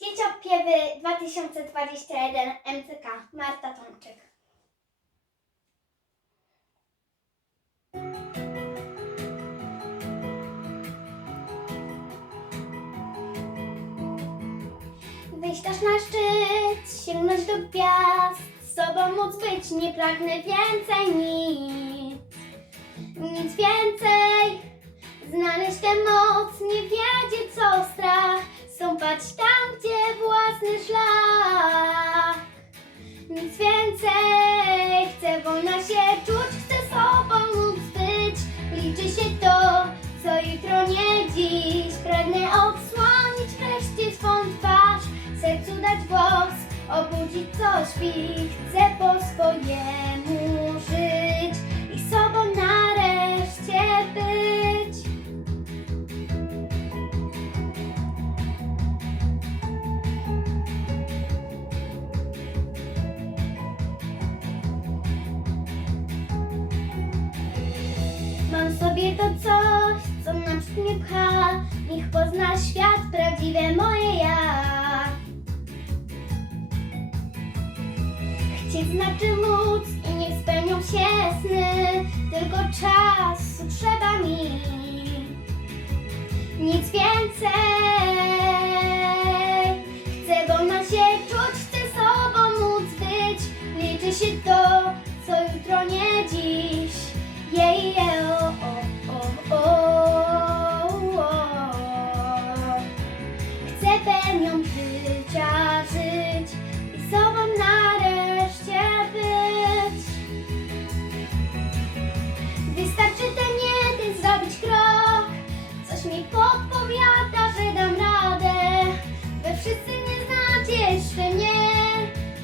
Dzieciopiewy 2021 MCK Marta Tomczyk. Wyjść na szczyt, sięgnąć do gwiazd, z sobą móc być, nie pragnę więcej nic. Nic więcej, znaleźć tę moc, nie wiedzieć co strach, stąpać tam, gdzie własny szlak. Nic więcej, chcę wolna się czuć, chcę sobą móc być, liczy się to, co jutro nie dziś. Pragnę odsłonić wreszcie swą twarz, sercu dać głos, obudzić co śpi. Chcę po sobie to coś, co naprzód mnie pcha. Niech pozna świat prawdziwe moje ja. Chcieć znaczy móc i niech spełnią się sny. Tylko czasu pełnią życia żyć i sobą nareszcie być. Wystarczy ten jeden zrobić krok, coś mi podpowiada, że dam radę. Wy wszyscy nie znacie jeszcze mnie,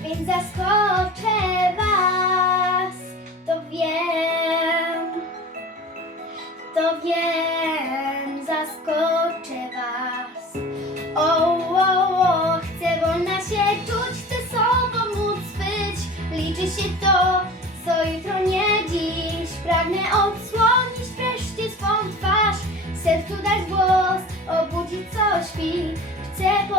więc zaskoczę was. To wiem, to wiem, dzieje się to, co jutro nie dziś. Pragnę odsłonić wreszcie swą twarz. Sercu dać głos, obudzić co śpi. Chcę po